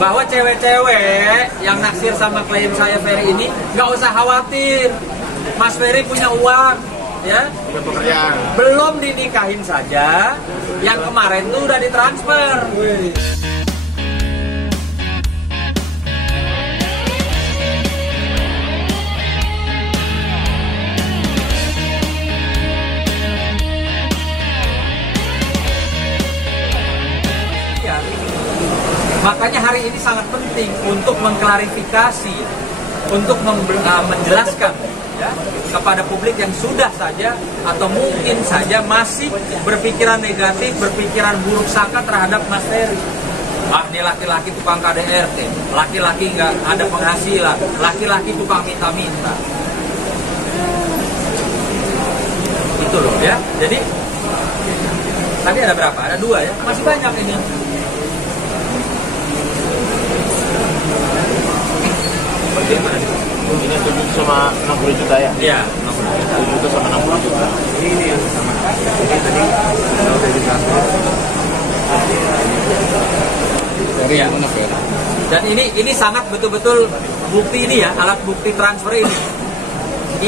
bahwa cewek-cewek yang naksir sama klien saya Ferry ini nggak usah khawatir, Mas Ferry punya uang, ya. Belum dinikahin saja, yang kemarin tuh udah ditransfer. Makanya hari ini sangat penting untuk mengklarifikasi, untuk menjelaskan ya, kepada publik yang sudah saja atau mungkin saja masih berpikiran negatif, berpikiran buruk sangka terhadap Mas Ferry. Ah, ini laki-laki tukang KDRT, laki-laki nggak ada penghasilan, laki-laki tukang minta-minta. Itu loh ya. Jadi tadi ada berapa? Ada 2 ya. Masih banyak ini. Bagaimana? Ini 7 sama 60 juta ya? Iya, 60 juta. 7 juta sama 60 juta. Ini yang sama. Ini tadi udah ditransfer. Ya. Dan ini sangat betul-betul bukti ini ya, alat bukti transfer ini.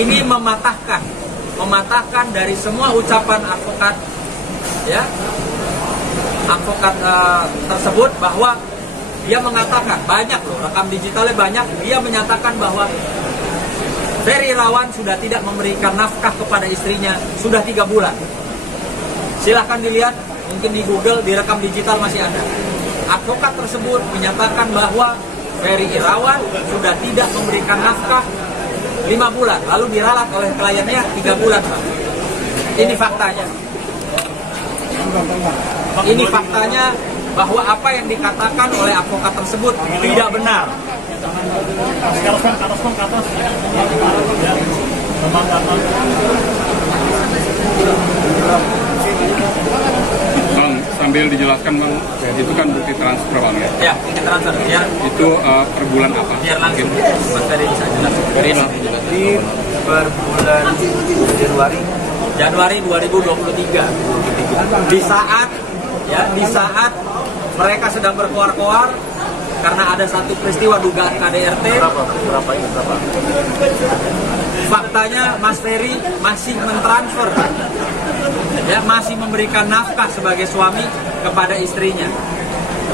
Ini mematahkan dari semua ucapan advokat ya. Advokat tersebut bahwa dia mengatakan, banyak loh, rekam digitalnya banyak, dia menyatakan bahwa Ferry Irawan sudah tidak memberikan nafkah kepada istrinya sudah 3 bulan. Silahkan dilihat, mungkin di Google, di rekam digital masih ada. Advokat tersebut menyatakan bahwa Ferry Irawan sudah tidak memberikan nafkah 5 bulan, lalu diralat oleh kliennya 3 bulan. Ini faktanya. Ini faktanya, bahwa apa yang dikatakan oleh advokat tersebut tidak benar. Bang, sambil dijelaskan Bang, itu kan bukti transfer Bang ya? Ya, bukti transfer ya. Itu per bulan apa? Biar langsung Mas Ferry bisa jelaskan. Di per bulan Januari 2023. Di saat mereka sedang berkoar-koar karena ada satu peristiwa dugaan KDRT. Berapa? Faktanya Mas Ferry masih mentransfer, ya, masih memberikan nafkah sebagai suami kepada istrinya.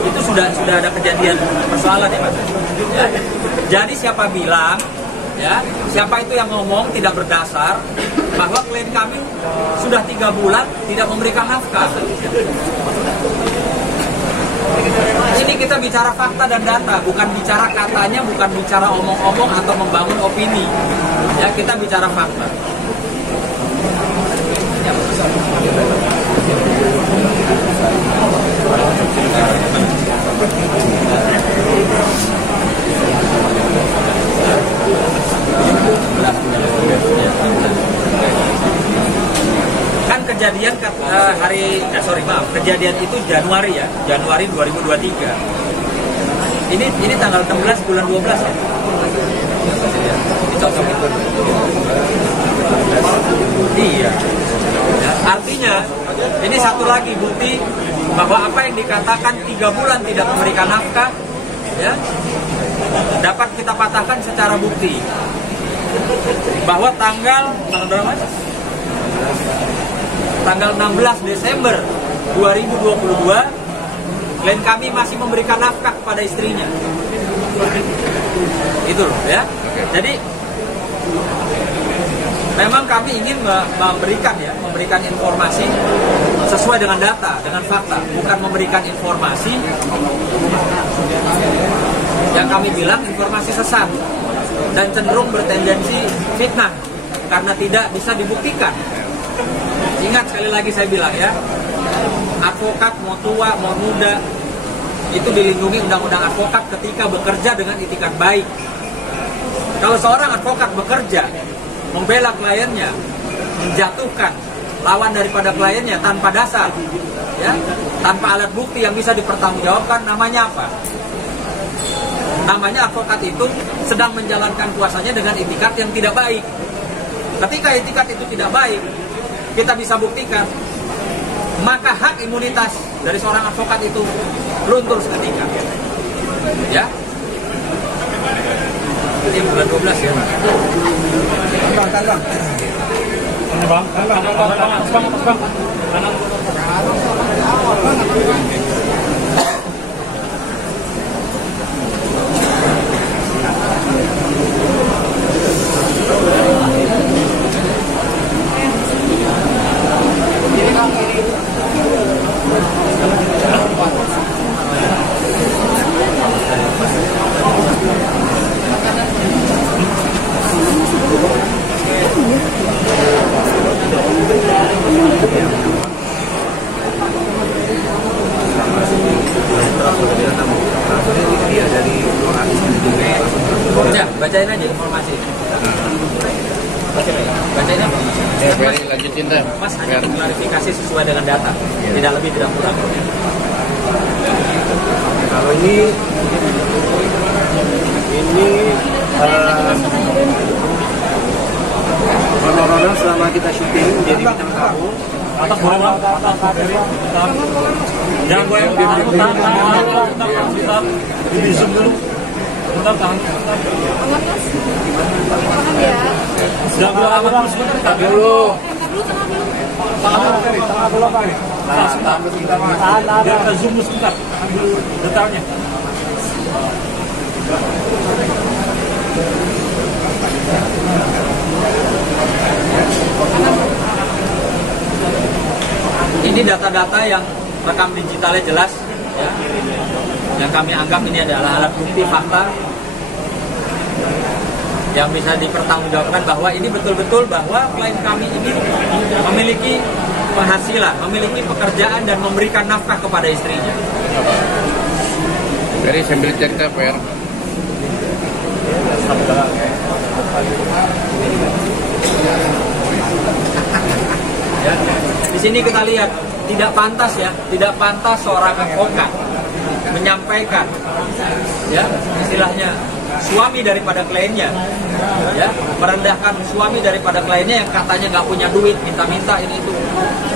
Itu sudah ada kejadian persoalan ya Mas. Ya. Jadi siapa bilang, ya, siapa itu yang ngomong tidak berdasar bahwa klien kami sudah 3 bulan tidak memberikan nafkah. Ini kita bicara fakta dan data, bukan bicara katanya, bukan bicara omong-omong atau membangun opini. Ya, kita bicara fakta. Kan kejadian kejadian itu Januari ya, Januari 2023. Ini tanggal 16 bulan 12 ya. Iya. Ya, artinya ini satu lagi bukti bahwa apa yang dikatakan 3 bulan tidak memberikan nafkah, ya, dapat kita patahkan secara bukti. Bahwa tanggal berapa? Tanggal 16 Desember 2022, klien kami masih memberikan nafkah kepada istrinya. Itu loh ya. Jadi memang kami ingin memberikan informasi sesuai dengan data, dengan fakta, bukan memberikan informasi yang kami bilang informasi sesat dan cenderung bertendensi fitnah karena tidak bisa dibuktikan. Ingat sekali lagi saya bilang ya, advokat mau tua mau muda itu dilindungi undang-undang advokat ketika bekerja dengan itikat baik. Kalau seorang advokat bekerja membela kliennya, menjatuhkan lawan daripada kliennya tanpa dasar, ya, tanpa alat bukti yang bisa dipertanggungjawabkan, namanya apa? Namanya advokat itu sedang menjalankan kuasanya dengan itikat yang tidak baik. Ketika itikat itu tidak baik, kita bisa buktikan, maka hak imunitas dari seorang advokat itu luntur seketika. Ya. Ini bulan 12 ya. Ya, bacain aja informasi. Bacain apa? Ferry lanjutin deh. Mas hanya klarifikasi sesuai dengan data, tidak lebih tidak kurang. Kalau ini honor-honor selama kita syuting jadi bintang tamu. Atas boleh bang, jangan gue yang di zoom dulu. Bentar, tahan. Jangan gue lama dulu sebentar. Tahan dulu. Tahan dulu bang. Biar kita zoom dulu sebentar. Ambil detailnya. Ini data-data yang rekam digitalnya jelas, ya. Yang kami anggap ini adalah alat bukti fakta yang bisa dipertanggungjawabkan bahwa ini betul-betul bahwa klien kami ini memiliki penghasilan, memiliki pekerjaan dan memberikan nafkah kepada istrinya. Ferry sambil cerita, Fer. Ya. Di sini kita lihat tidak pantas ya, tidak pantas seorang advokat menyampaikan, ya istilahnya suami daripada kliennya, ya merendahkan suami daripada kliennya yang katanya nggak punya duit, minta-minta ini itu.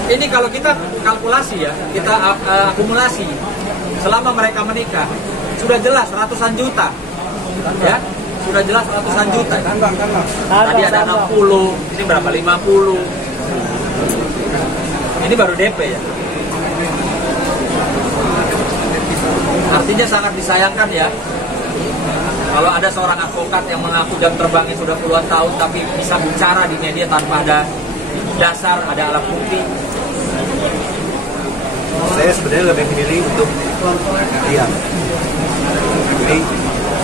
Ini kalau kita kalkulasi ya, kita akumulasi selama mereka menikah sudah jelas ratusan juta, ya sudah jelas ratusan juta. Tadi ada 60, ini berapa? 50. Ini baru DP ya. Artinya sangat disayangkan ya. Kalau ada seorang advokat yang mengaku jam terbangnya sudah puluhan tahun tapi bisa bicara di media tanpa ada dasar, ada alat bukti. Saya sebenarnya lebih memilih untuk diam. Jadi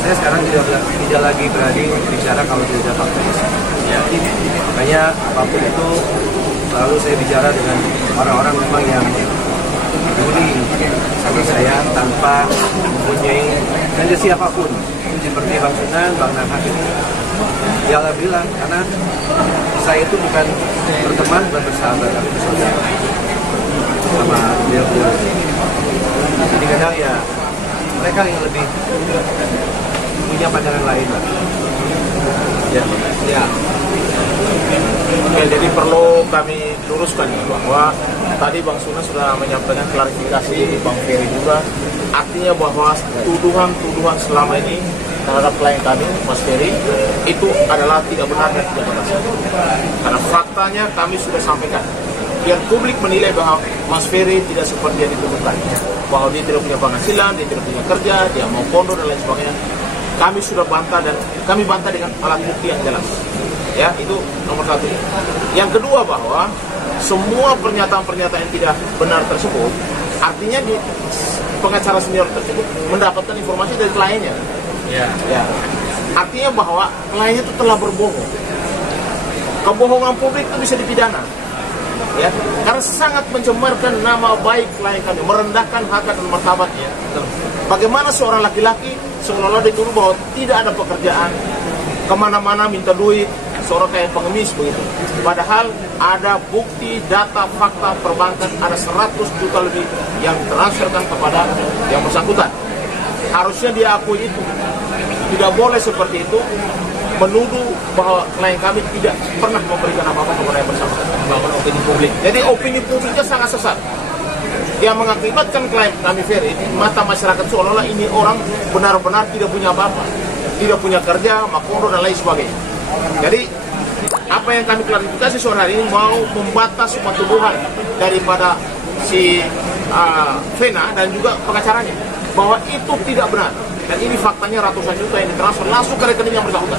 saya sekarang tidak lagi berani bicara kalau tidak ada fakta. Ya. Makanya apapun itu selalu saya bicara dengan orang-orang memang yang peduli sama saya tanpa mempunyai tendensi apapun. Seperti Bang Sunan, Bang Nahak ini, ya alhamdulillah karena saya itu bukan berteman, bukan bersahabat, tapi bersaudara sama dia. Jadi kadang ya mereka yang lebih punya pandangan lain lah. Ya. Oke, jadi perlu kami luruskan bahwa tadi Bang Sunan sudah menyampaikan klarifikasi, Bang Ferry juga, artinya bahwa tuduhan-tuduhan selama ini terhadap klien kami, Mas Ferry, itu adalah tidak benar dan tidak berdasar. Karena faktanya kami sudah sampaikan. Biar publik menilai bahwa Mas Ferry tidak seperti yang dituduhkan, bahwa dia tidak punya penghasilan, dia tidak punya kerja, dia mau pondok dan lain sebagainya. Kami sudah bantah dan kami bantah dengan alat bukti yang jelas. Ya, itu nomor satu. Yang kedua bahwa semua pernyataan-pernyataan yang tidak benar tersebut, artinya di pengacara senior tersebut mendapatkan informasi dari kliennya. Ya. Ya. Artinya bahwa kliennya itu telah berbohong. Kebohongan publik itu bisa dipidana. Ya, karena sangat mencemarkan nama baik klien kami, merendahkan harkat dan martabatnya. Bagaimana seorang laki-laki seolah-olah dituduh bahwa tidak ada pekerjaan, kemana-mana minta duit, seorang kayak pengemis begitu. Padahal ada bukti, data, fakta perbankan ada 100 juta lebih yang transferkan kepada yang bersangkutan. Harusnya dia akui itu. Tidak boleh seperti itu menuduh bahwa klien kami tidak pernah memberikan apa-apa kepada yang bersangkutan. Membangun opini publik. Jadi opini publiknya sangat sesat. yang mengakibatkan klaim kami Ferry di mata masyarakat seolah-olah ini orang benar-benar tidak punya apa-apa, tidak punya kerja, makondo dan lain sebagainya. Jadi apa yang kami klarifikasi sore hari ini mau membatas semua tuduhan daripada si Vena dan juga pengacaranya bahwa itu tidak benar. Dan ini faktanya ratusan juta yang ditransfer langsung ke rekening yang bersangkutan.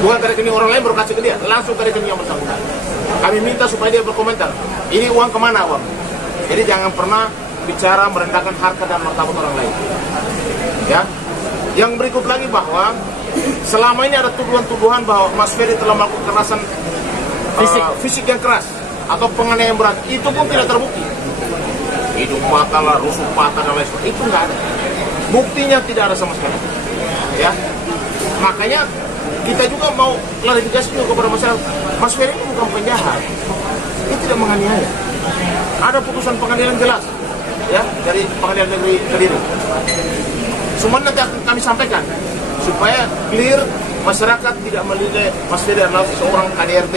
Bukan ke rekening orang lain baru kasih ke dia, langsung ke rekening yang bersangkutan. Kami minta supaya dia berkomentar, ini uang kemana uang? Jadi jangan pernah bicara merendahkan harkat dan martabat orang lain. Ya. Yang berikut lagi bahwa selama ini ada tuduhan-tuduhan bahwa Mas Ferry telah melakukan kekerasan fisik yang keras atau penganiayaan berat, itu pun tidak terbukti. Hidung mata lah, rusuk patah dan lain sebagainya, itu nggak ada. Buktinya tidak ada sama sekali. Ya, makanya kita juga mau klarifikasi juga kepada masyarakat. Mas Ferry ini bukan penjahat, dia tidak menganiaya. Ada putusan pengadilan jelas, ya, dari Pengadilan Negeri Kediri. Semua nanti akan kami sampaikan supaya clear, masyarakat tidak menilai Mas Ferry adalah seorang KDRT,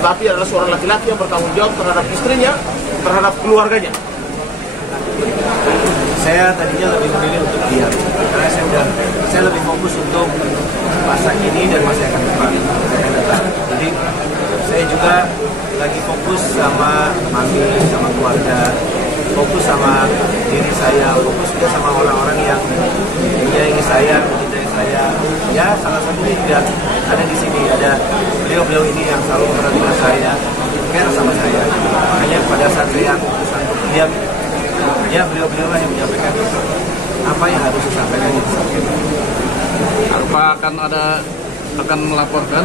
tetapi adalah seorang laki-laki yang bertanggung jawab terhadap istrinya, terhadap keluarganya. Saya tadinya lebih memilih untuk diam, karena saya lebih fokus untuk masa ini dan masa yang akan depan. Jadi saya juga lagi fokus sama mami, sama keluarga, fokus sama diri saya, fokus juga sama orang-orang yang menyayangi saya, mencintai saya. Ya, salah satunya juga ada di sini, ada beliau-beliau ini yang selalu memperhatikan saya, care sama saya. Makanya pada saat saya memutuskan untuk diam, ya beliau-beliau lah yang menyampaikan apa yang harus disampaikan. Apa akan melaporkan?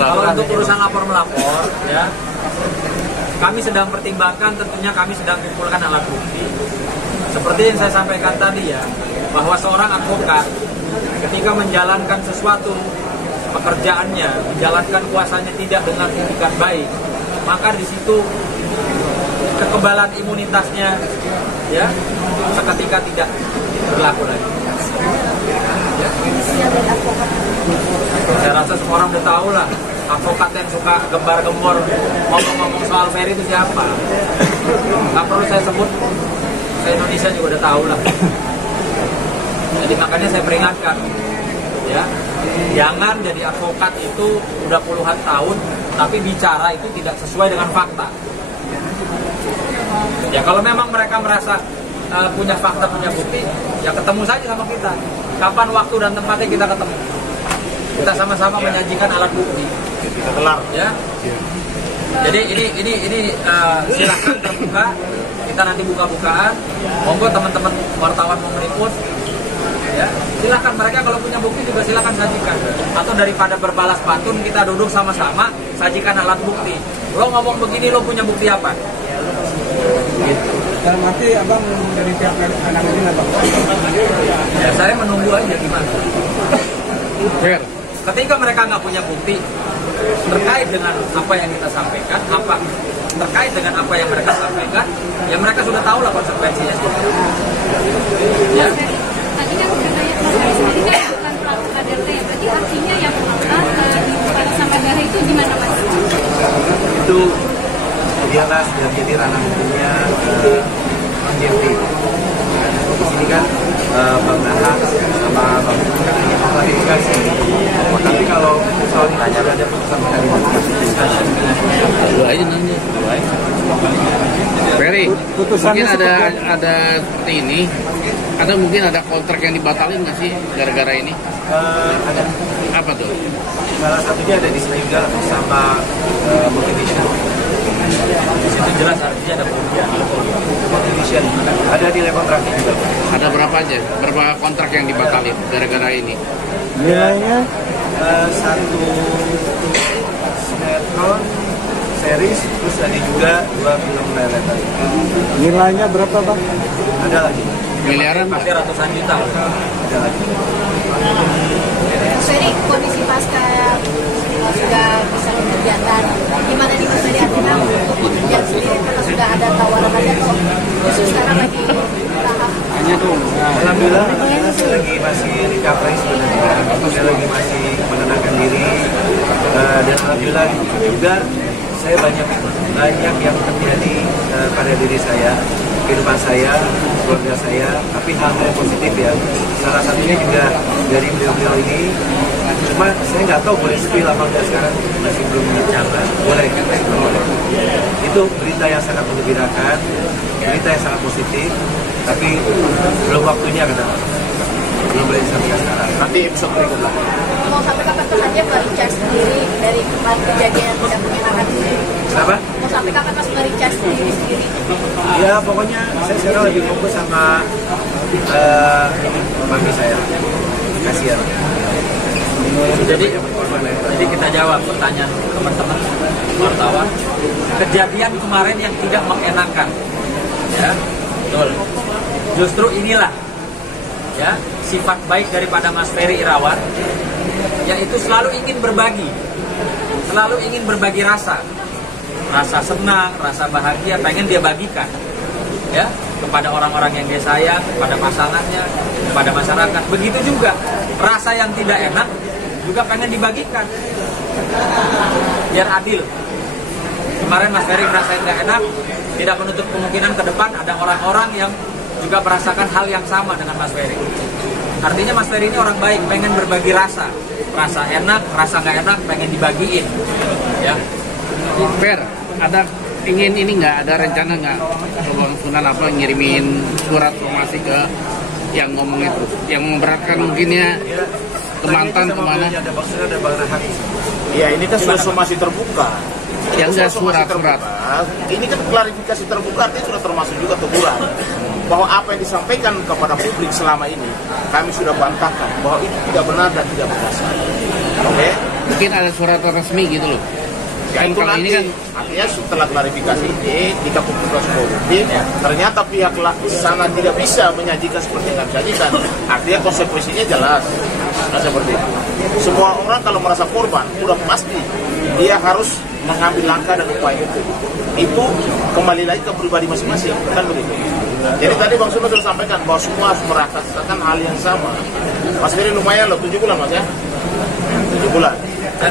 Kalau untuk urusan lapor melapor, ya, kami sedang pertimbangkan, tentunya kami sedang kumpulkan alat bukti. Seperti yang saya sampaikan tadi ya, bahwa seorang advokat ketika menjalankan sesuatu pekerjaannya, menjalankan kuasanya tidak dengan itikat baik, maka di situ kekebalan imunitasnya, ya, seketika tidak berlaku lagi. Ya. Saya rasa semua orang udah tahu lah, advokat yang suka gembar-gembor ngomong-ngomong soal Ferry itu siapa. Nggak perlu saya sebut, se-Indonesia juga udah tahu lah. Jadi makanya saya peringatkan, ya, jangan jadi advokat itu udah puluhan tahun, tapi bicara itu tidak sesuai dengan fakta. Ya kalau memang mereka merasa punya fakta, punya bukti, ya ketemu saja sama kita. Kapan waktu dan tempatnya kita ketemu. Kita sama-sama menyajikan alat bukti. Kita kelar. Ya. Jadi ini silakan terbuka. Kita nanti buka-bukaan. Monggo teman-teman wartawan mau meliput. Ya, silakan mereka kalau punya bukti juga silakan sajikan. Atau daripada berbalas pantun, kita duduk sama-sama sajikan alat bukti. Lo ngomong begini, lo punya bukti apa? Gitu. Dalam arti abang dari pihak anak ini abang. Ya saya menunggu aja gimana. Fair. Ketika mereka nggak punya bukti terkait dengan apa yang kita sampaikan, terkait dengan apa yang mereka sampaikan, ya mereka sudah tahu lah konsekuensinya. Ya. Tadi kan katanya Mas Ferry sendiri kan bukan pelaku KDRT, ya berarti artinya yang pada sama darah itu gimana Mas? Itu dialah sudah jadi ranah hukumnya Bang Jeffrey. Di sini kan Bang Nahak sama Bang Jeffrey kan hanya mengklarifikasi. Tapi kalau soal ditanya ada putusan pengadilan. Dua aja nanya. Ferry, mungkin ada seperti ini, atau mungkin ada kontrak yang dibatalin nggak sih gara-gara ini? Ada. Apa tuh? Salah satunya ada di sini juga sama motivation. Di situ jelas artinya ada Motivation ada di level kontraknya juga. Ada berapa aja? Berapa kontrak yang dibatalin gara-gara ini? Nilainya satu sinetron series, terus ada juga 2 film layar lebar. Nilainya berapa bang? Ada lagi. Miliaran? pasti ratusan juta. Ada lagi. Mas Ferry, kondisi pasca sudah bisa kegiatan, gimana nih Mas Ferry artinya untuk pekerjaan sendiri karena sudah ada tawaran aja tuh, justru sekarang lagi tahap. Alhamdulillah, saya lagi masih recovery sebenarnya. Saya lagi masih menenangkan diri dan alhamdulillah juga saya banyak yang terjadi pada diri saya, kehidupan saya, keluarga saya, tapi hal-hal yang positif ya. Salah satunya juga dari beliau-beliau ini. Cuma saya nggak tahu boleh spill apa enggak sekarang, masih belum dicatat. Boleh kan? Boleh. Itu berita yang sangat menggembirakan, berita yang sangat positif, tapi belum waktunya kata. Belum boleh disampaikan sekarang. Nanti episode berikutnya. Mau sampai kapan tuh aja merecharge sendiri dari kejadian yang tidak menyenangkan ini? Kenapa? Mau sampai kapan Mas merecharge sendiri? Ya pokoknya saya sekarang lebih fokus sama mami saya. Kasihan. Jadi kita jawab pertanyaan teman-teman wartawan. Kejadian kemarin yang tidak mengenakan, ya, betul. Justru inilah, ya, sifat baik daripada Mas Ferry Irawan, yaitu selalu ingin berbagi rasa senang, rasa bahagia, pengen dia bagikan, ya, kepada orang-orang yang dia sayang, kepada pasangannya, kepada masyarakat. Begitu juga rasa yang tidak enak juga pengen dibagikan, biar adil. Kemarin Mas Ferry merasa nggak enak, tidak menutup kemungkinan ke depan ada orang-orang yang juga merasakan hal yang sama dengan Mas Ferry. Artinya Mas Ferry ini orang baik, pengen berbagi rasa enak, rasa nggak enak, pengen dibagiin, ya. Fer, ada ingin ini nggak, ada rencana nggak Bang Sunan apa ngirimin surat somasi ke yang ngomong itu, yang memberatkan mungkinnya ke mantan kemana? Ada maksudnya ada Bang Rehan. Ya ini kan sudah somasi terbuka. Yang enggak surat. Ini kan klarifikasi terbuka, artinya sudah termasuk juga teguran bahwa apa yang disampaikan kepada publik selama ini kami sudah bantahkan bahwa itu tidak benar dan tidak berdasar. Oke? Mungkin ada surat resmi gitu loh. Ya itu nanti, ini kan artinya setelah klarifikasi ini kita kumpulkan semua bukti, ternyata pihak sana tidak bisa menyajikan seperti yang kami sajikan, artinya konsekuensinya jelas. Nah seperti itu. Semua orang kalau merasa korban sudah pasti dia harus mengambil langkah dan upaya itu kembali lagi ke pribadi masing-masing, kan begitu. Jadi tadi Bang Sunan sudah sampaikan bahwa semua harus merasakan hal yang sama. Mas Ferry lumayan loh, 7 bulan Mas ya, 7 bulan. Dan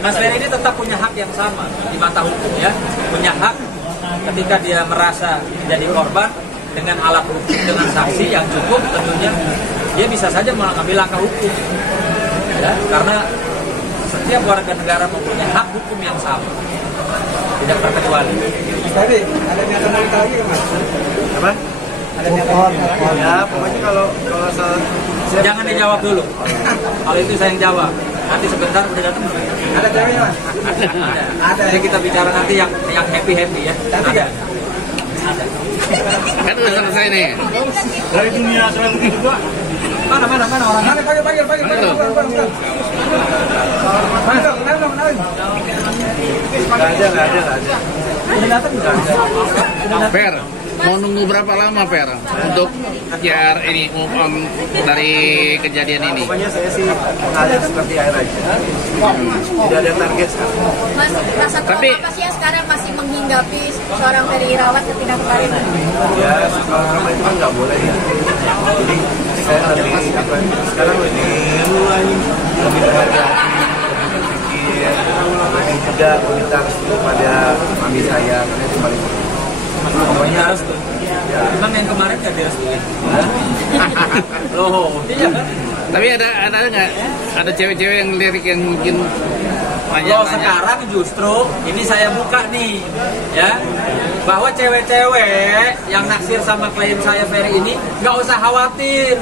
Mas Ferry ini tetap punya hak yang sama di mata hukum, ya, punya hak ketika dia merasa jadi korban dengan alat bukti, dengan saksi yang cukup, tentunya dia bisa saja mengambil langkah hukum, ya, karena setiap warga negara mempunyai hak hukum yang sama, tidak terkecuali. Tadi ada niatan lagi Mas? Apa? Ada niatan? Ya pokoknya kalau jangan dijawab dulu. Kalau itu saya yang jawab. Nanti sebentar udah datang. Ada ceweknya Mas? Ada. Jadi kita bicara nanti yang happy ya. Ada. Kan udah selesai nih. Dari dunia selebriti juga. Mana orang? Panggil. Nggak ada. Fer, mau nunggu berapa lama Fer untuk biar ini move on dari kejadian ini? Pokoknya saya sih mengalir seperti air aja. Tidak ada target sekarang. Mas, rasa trauma apa sih yang sekarang masih menghinggapi seorang Ferry Irawan ketika kemarin? Ya, kalau trauma itu kan nggak boleh ya. Jadi saya sekarang lebih berhati-hati, lebih berpikir, lebih juga meminta restu pada mami saya, karena itu paling penting. Pokoknya harus tuh. Ya. Emang yang kemarin nggak direstuin? Loh, iya kan? Tapi ada nggak? Ada cewek-cewek yang lirik yang mungkin Loh, sekarang justru ini saya buka nih, ya, bahwa cewek-cewek yang naksir sama klien saya Ferry ini nggak usah khawatir.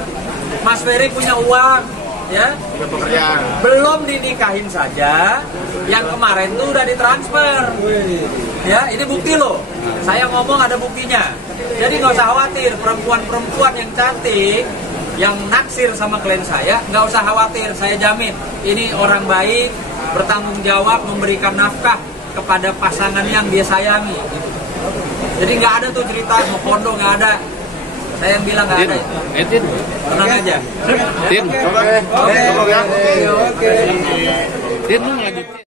Mas Ferry punya uang, ya, belum dinikahin saja, yang kemarin tuh udah ditransfer, ya, ini bukti loh. Saya ngomong ada buktinya. Jadi nggak usah khawatir, perempuan-perempuan yang cantik yang naksir sama klien saya nggak usah khawatir. Saya jamin ini orang baik, bertanggung jawab, memberikan nafkah kepada pasangan yang dia sayangi. Jadi nggak ada tuh cerita mau kondo, nggak ada. Saya yang bilang nggak ada. Tenang aja. Tin. Oke. Tin, lanjut.